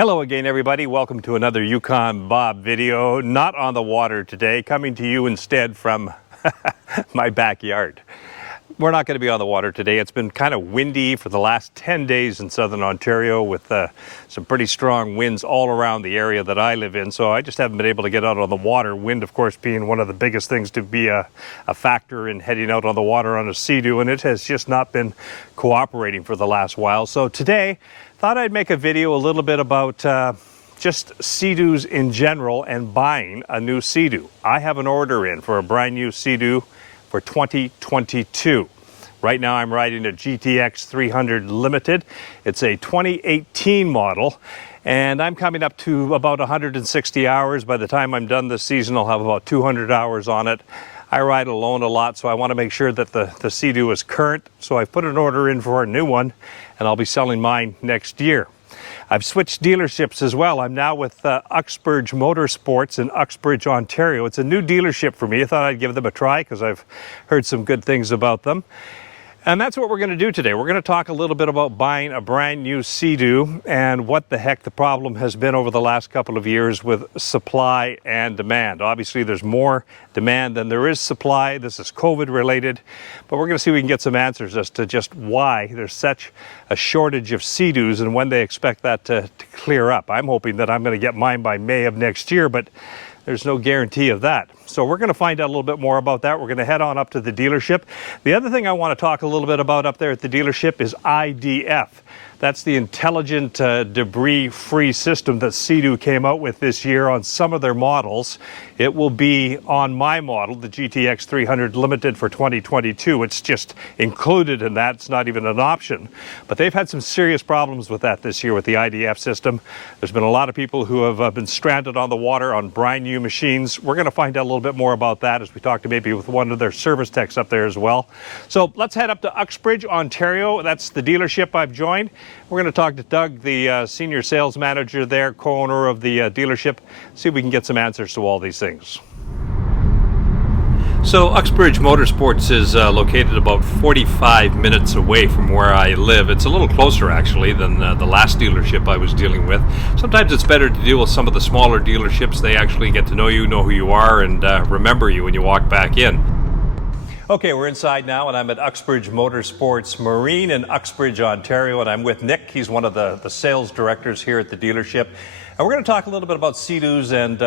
Hello again, everybody. Welcome to another Yukon Bob video. Not on the water today, coming to you instead from my backyard. We're not going to be on the water today. It's been kind of windy for the last 10 days in southern Ontario with some pretty strong winds all around the area that I live in. So I just haven't been able to get out on the water. Wind, of course, being one of the biggest things to be a factor in heading out on the water on a Seadoo, and it has just not been cooperating for the last while. So today, thought I'd make a video a little bit about just Seadoos in general and buying a new Seadoo. I have an order in for a brand new Seadoo for 2022. Right now I'm riding a GTX 300 Limited. It's a 2018 model, and I'm coming up to about 160 hours. By the time I'm done this season, I'll have about 200 hours on it. I ride alone a lot, so I want to make sure that the Seadoo is current. So I put an order in for a new one, and I'll be selling mine next year. I've switched dealerships as well. I'm now with Oxbridge Motorsports in Oxbridge, Ontario. It's a new dealership for me. I thought I'd give them a try because I've heard some good things about them. And that's what we're going to do today. We're going to talk a little bit about buying a brand new Seadoo and what the heck the problem has been over the last couple of years with supply and demand. Obviously, there's more demand than there is supply. This is COVID related, but we're going to see if we can get some answers as to just why there's such a shortage of Seadoos and when they expect that to clear up. I'm hoping that I'm going to get mine by May of next year, but there's no guarantee of that. So we're going to find out a little bit more about that. We're going to head on up to the dealership. The other thing I want to talk a little bit about up there at the dealership is IDF. That's the intelligent debris-free system that Seadoo came out with this year on some of their models. It will be on my model, the GTX 300 Limited for 2022. It's just included in that. It's not even an option. But they've had some serious problems with that this year with the IDF system. There's been a lot of people who have been stranded on the water on brand new machines. We're going to find out a little bit more about that as we talk to maybe with one of their service techs up there as well. So let's head up to Oxbridge, Ontario. That's the dealership I've joined. We're going to talk to Doug, the senior sales manager there, co-owner of the dealership, see if we can get some answers to all these things. So Oxbridge Motorsports is located about 45 minutes away from where I live. It's a little closer actually than the last dealership I was dealing with. Sometimes it's better to deal with some of the smaller dealerships. They actually get to know who you are, and remember you when you walk back in. Okay, we're inside now, and I'm at Oxbridge Motorsports Marine in Oxbridge, Ontario, and I'm with Nick. He's one of the sales directors here at the dealership. And we're going to talk a little bit about Seadoos and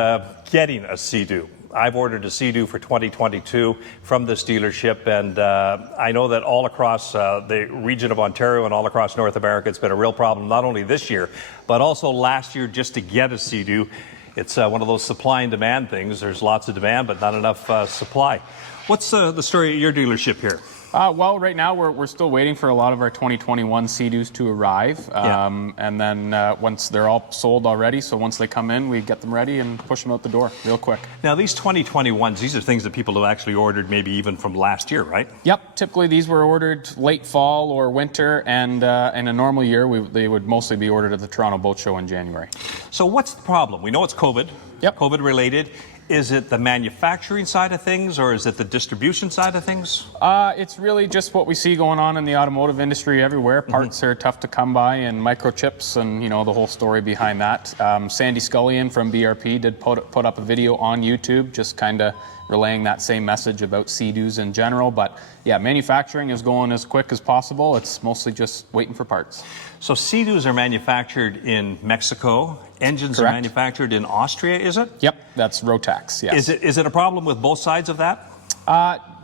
getting a Seadoo. I've ordered a Seadoo for 2022 from this dealership, and I know that all across the region of Ontario and all across North America, it's been a real problem, not only this year, but also last year just to get a Seadoo. It's one of those supply and demand things. There's lots of demand, but not enough supply. What's the story at your dealership here? Well, right now we're still waiting for a lot of our 2021 Seadoos to arrive, and then once they're all sold already, so once they come in, we get them ready and push them out the door real quick. Now these 2021s, these are things that people have actually ordered maybe even from last year, right? Yep, typically these were ordered late fall or winter, and in a normal year they would mostly be ordered at the Toronto Boat Show in January. So what's the problem? We know it's COVID, COVID related. Is it the manufacturing side of things, or is it the distribution side of things? It's really just what we see going on in the automotive industry everywhere. Parts are tough to come by, and microchips, and the whole story behind that. Sandy Scullion from BRP did put up a video on YouTube, just kind of relaying that same message about Seadoos in general. But yeah, manufacturing is going as quick as possible. It's mostly just waiting for parts. So Seadoos are manufactured in Mexico. Engines Correct. Are manufactured in Austria, is it? Yep, that's Rotax, yes. Is it a problem with both sides of that?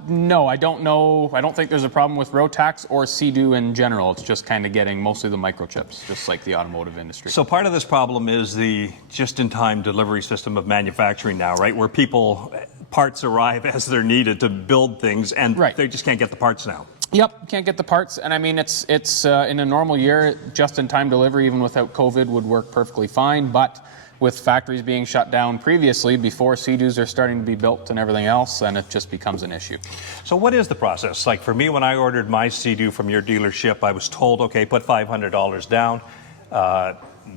No, I don't know. I don't think there's a problem with Rotax or Seadoo in general. It's just kind of getting mostly the microchips, just like the automotive industry. So part of this problem is the just-in-time delivery system of manufacturing now, right? Where parts arrive as they're needed to build things, and they just can't get the parts now. Yep, can't get the parts, and I mean it's in a normal year, just-in-time delivery, even without COVID, would work perfectly fine. But with factories being shut down previously, before Seadoos are starting to be built and everything else, then it just becomes an issue. So what is the process? Like for me, when I ordered my Seadoo from your dealership, I was told, okay, put $500 down.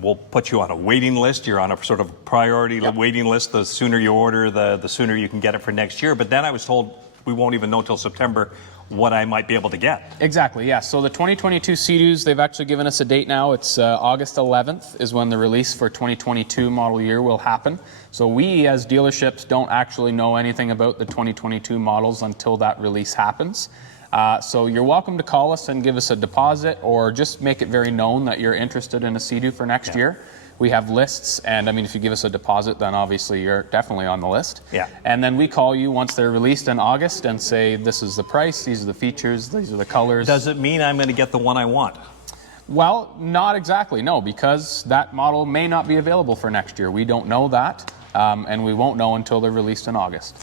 We'll put you on a waiting list. You're on a sort of priority waiting list. The sooner you order, the sooner you can get it for next year. But then I was told we won't even know till September what I might be able to get. Exactly, yeah. So the 2022 Seadoos, they've actually given us a date now. It's August 11th is when the release for 2022 model year will happen. So we as dealerships don't actually know anything about the 2022 models until that release happens. So you're welcome to call us and give us a deposit, or just make it very known that you're interested in a Seadoo for next year. We have lists, and I mean, if you give us a deposit, then obviously you're definitely on the list. Yeah. And then we call you once they're released in August and say, this is the price, these are the features, these are the colors. Does it mean I'm going to get the one I want? Well, not exactly, no, because that model may not be available for next year. We don't know that, and we won't know until they're released in August.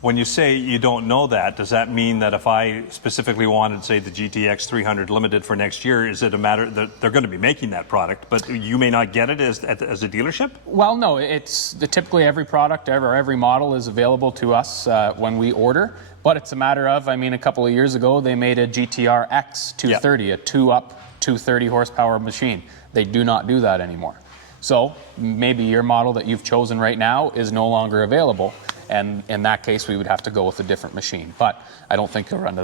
When you say you don't know that, does that mean that if I specifically wanted, say, the GTX 300 Limited for next year, is it a matter that they're going to be making that product, but you may not get it as a dealership? Well, no, it's typically every product or every model is available to us when we order, but it's a matter of, I mean, a couple of years ago, they made a GTR X 230, a two-up 230 horsepower machine. They do not do that anymore. So maybe your model that you've chosen right now is no longer available. And in that case, we would have to go with a different machine. But I don't think you'll run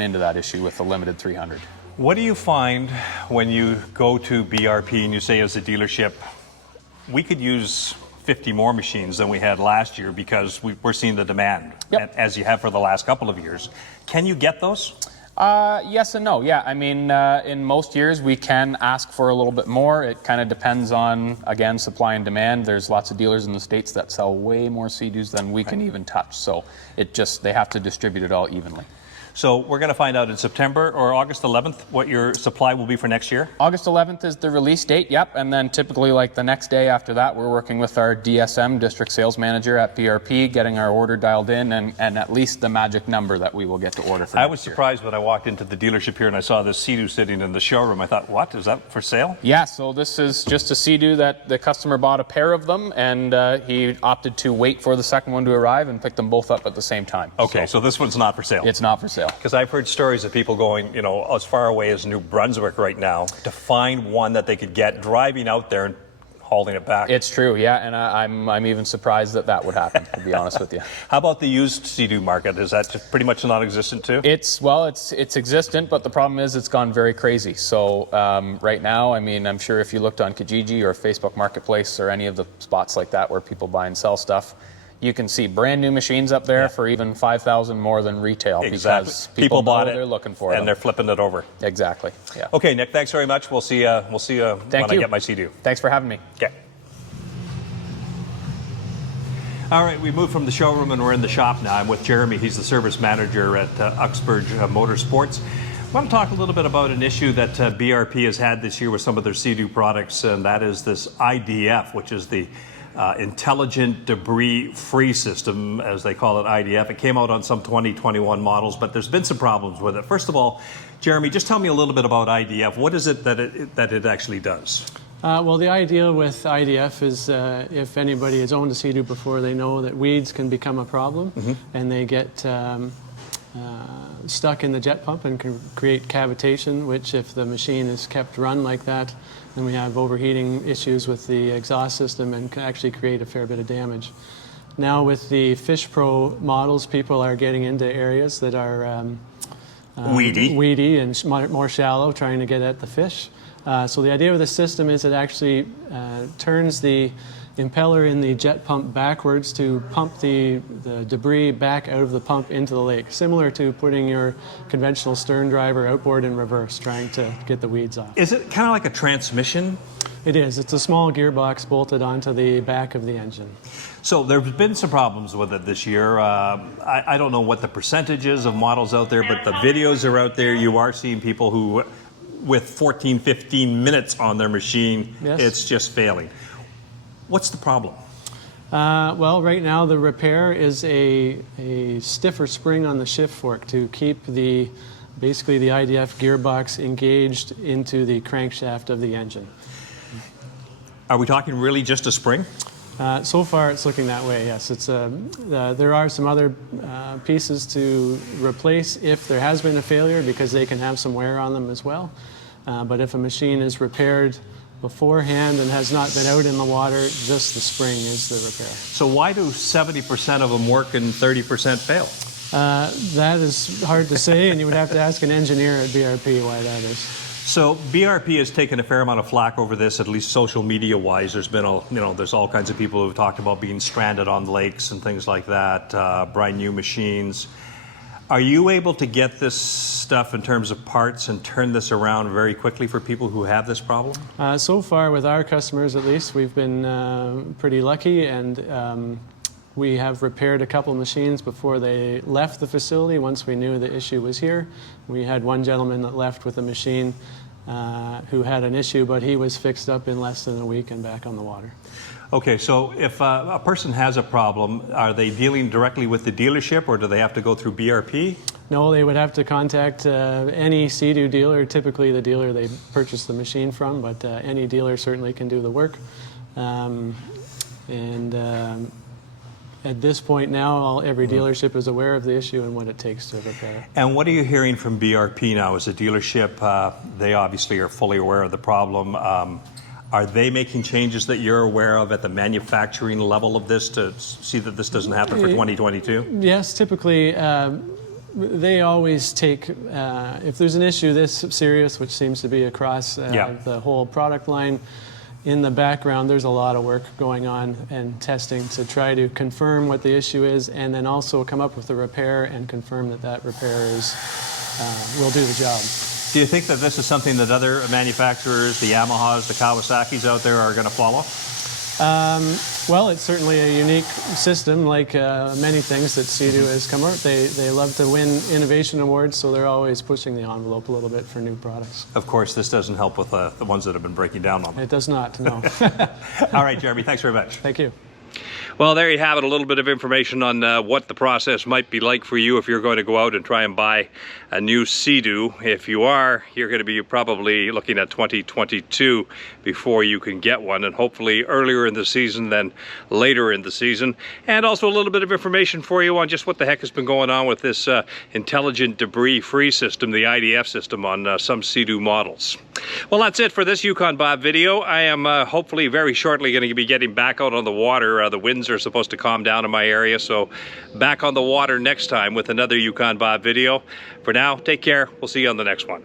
into that issue with the Limited 300. What do you find when you go to BRP and you say as a dealership, we could use 50 more machines than we had last year because we're seeing the demand, as you have for the last couple of years. Can you get those? Yes and no. Yeah, I mean, in most years we can ask for a little bit more. It kind of depends on, again, supply and demand. There's lots of dealers in the States that sell way more Seadoos than we can even touch. So they have to distribute it all evenly. So we're going to find out in September or August 11th what your supply will be for next year? August 11th is the release date, yep. And then typically like the next day after that, we're working with our DSM, District Sales Manager at BRP, getting our order dialed in and at least the magic number that we will get to order for next year. I was surprised when I walked into the dealership here and I saw this Seadoo sitting in the showroom. I thought, what? Is that for sale? Yeah, so this is just a Seadoo that the customer bought a pair of them and he opted to wait for the second one to arrive and pick them both up at the same time. Okay, so this one's not for sale? It's not for sale. Because I've heard stories of people going, you know, as far away as New Brunswick right now to find one that they could get, driving out there and hauling it back. It's true, yeah, and I'm even surprised that would happen, to be honest with you. How about the used Seadoo market? Is that just pretty much non-existent too? It's existent, but the problem is it's gone very crazy. So right now, I mean, I'm sure if you looked on Kijiji or Facebook Marketplace or any of the spots like that where people buy and sell stuff, you can see brand new machines up there for even $5,000 more than retail because people bought it, they're looking for it, and they're flipping it over. Exactly. Yeah. Okay, Nick. Thanks very much. We'll see you when I get my Seadoo. Thanks for having me. Okay. All right, we moved from the showroom and we're in the shop now. I'm with Jeremy. He's the service manager at Oxbridge Motorsports. I want to talk a little bit about an issue that BRP has had this year with some of their Seadoo products, and that is this IDF, which is the Intelligent Debris Free System, as they call it, IDF. It came out on some 2021 models, but there's been some problems with it. First of all, Jeremy, just tell me a little bit about IDF. What is it that it actually does? Well, the idea with IDF is if anybody has owned a Seadoo before, they know that weeds can become a problem, and they get stuck in the jet pump and can create cavitation, which if the machine is kept run like that, then we have overheating issues with the exhaust system and can actually create a fair bit of damage. Now with the Fish Pro models, people are getting into areas that are weedy and more shallow, trying to get at the fish. So the idea of the system is it actually turns the impeller in the jet pump backwards to pump the debris back out of the pump into the lake, similar to putting your conventional stern driver outboard in reverse, trying to get the weeds off. Is it kind of like a transmission? It is. It's a small gearbox bolted onto the back of the engine. So there's been some problems with it this year. I don't know what the percentage is of models out there, but the videos are out there. You are seeing people who, with 14, 15 minutes on their machine, it's just failing. What's the problem? Well, right now the repair is a stiffer spring on the shift fork to keep basically the IDF gearbox engaged into the crankshaft of the engine. Are we talking really just a spring? So far it's looking that way, yes. There are some other pieces to replace if there has been a failure, because they can have some wear on them as well. But if a machine is repaired beforehand and has not been out in the water, just the spring is the repair. So why do 70% of them work and 30% fail? That is hard to say, and you would have to ask an engineer at BRP why that is. So BRP has taken a fair amount of flack over this, at least social media-wise. There's been, there's all kinds of people who have talked about being stranded on lakes and things like that, brand new machines. Are you able to get this stuff in terms of parts and turn this around very quickly for people who have this problem? So far, with our customers at least, we've been pretty lucky, and we have repaired a couple machines before they left the facility once we knew the issue was here. We had one gentleman that left with a machine who had an issue, but he was fixed up in less than a week and back on the water. Okay, so if a person has a problem, are they dealing directly with the dealership, or do they have to go through BRP? No, they would have to contact any Seadoo dealer, typically the dealer they purchased the machine from, but any dealer certainly can do the work. At this point now, every dealership is aware of the issue and what it takes to repair it. And what are you hearing from BRP now as a dealership? They obviously are fully aware of the problem. Are they making changes that you're aware of at the manufacturing level of this to see that this doesn't happen for 2022? Yes, typically they always take, if there's an issue this serious, which seems to be across the whole product line, in the background there's a lot of work going on and testing to try to confirm what the issue is, and then also come up with a repair and confirm that that repair will do the job. Do you think that this is something that other manufacturers, the Yamahas, the Kawasaki's out there, are going to follow? Well, it's certainly a unique system, like many things that Seadoo has come out. They love to win innovation awards, so they're always pushing the envelope a little bit for new products. Of course, this doesn't help with the ones that have been breaking down on them. It does not, no. All right, Jeremy, thanks very much. Thank you. Well, there you have it, a little bit of information on what the process might be like for you if you're going to go out and try and buy a new Seadoo. If you are, you're going to be probably looking at 2022 before you can get one, and hopefully earlier in the season than later in the season. And also a little bit of information for you on just what the heck has been going on with this intelligent debris-free system, the IDF system, on some Seadoo models. Well, that's it for this Yukon Bob video. I am hopefully very shortly going to be getting back out on the water. The winds are supposed to calm down in my area, so back on the water next time with another Yukon Bob video. For now, take care. We'll see you on the next one.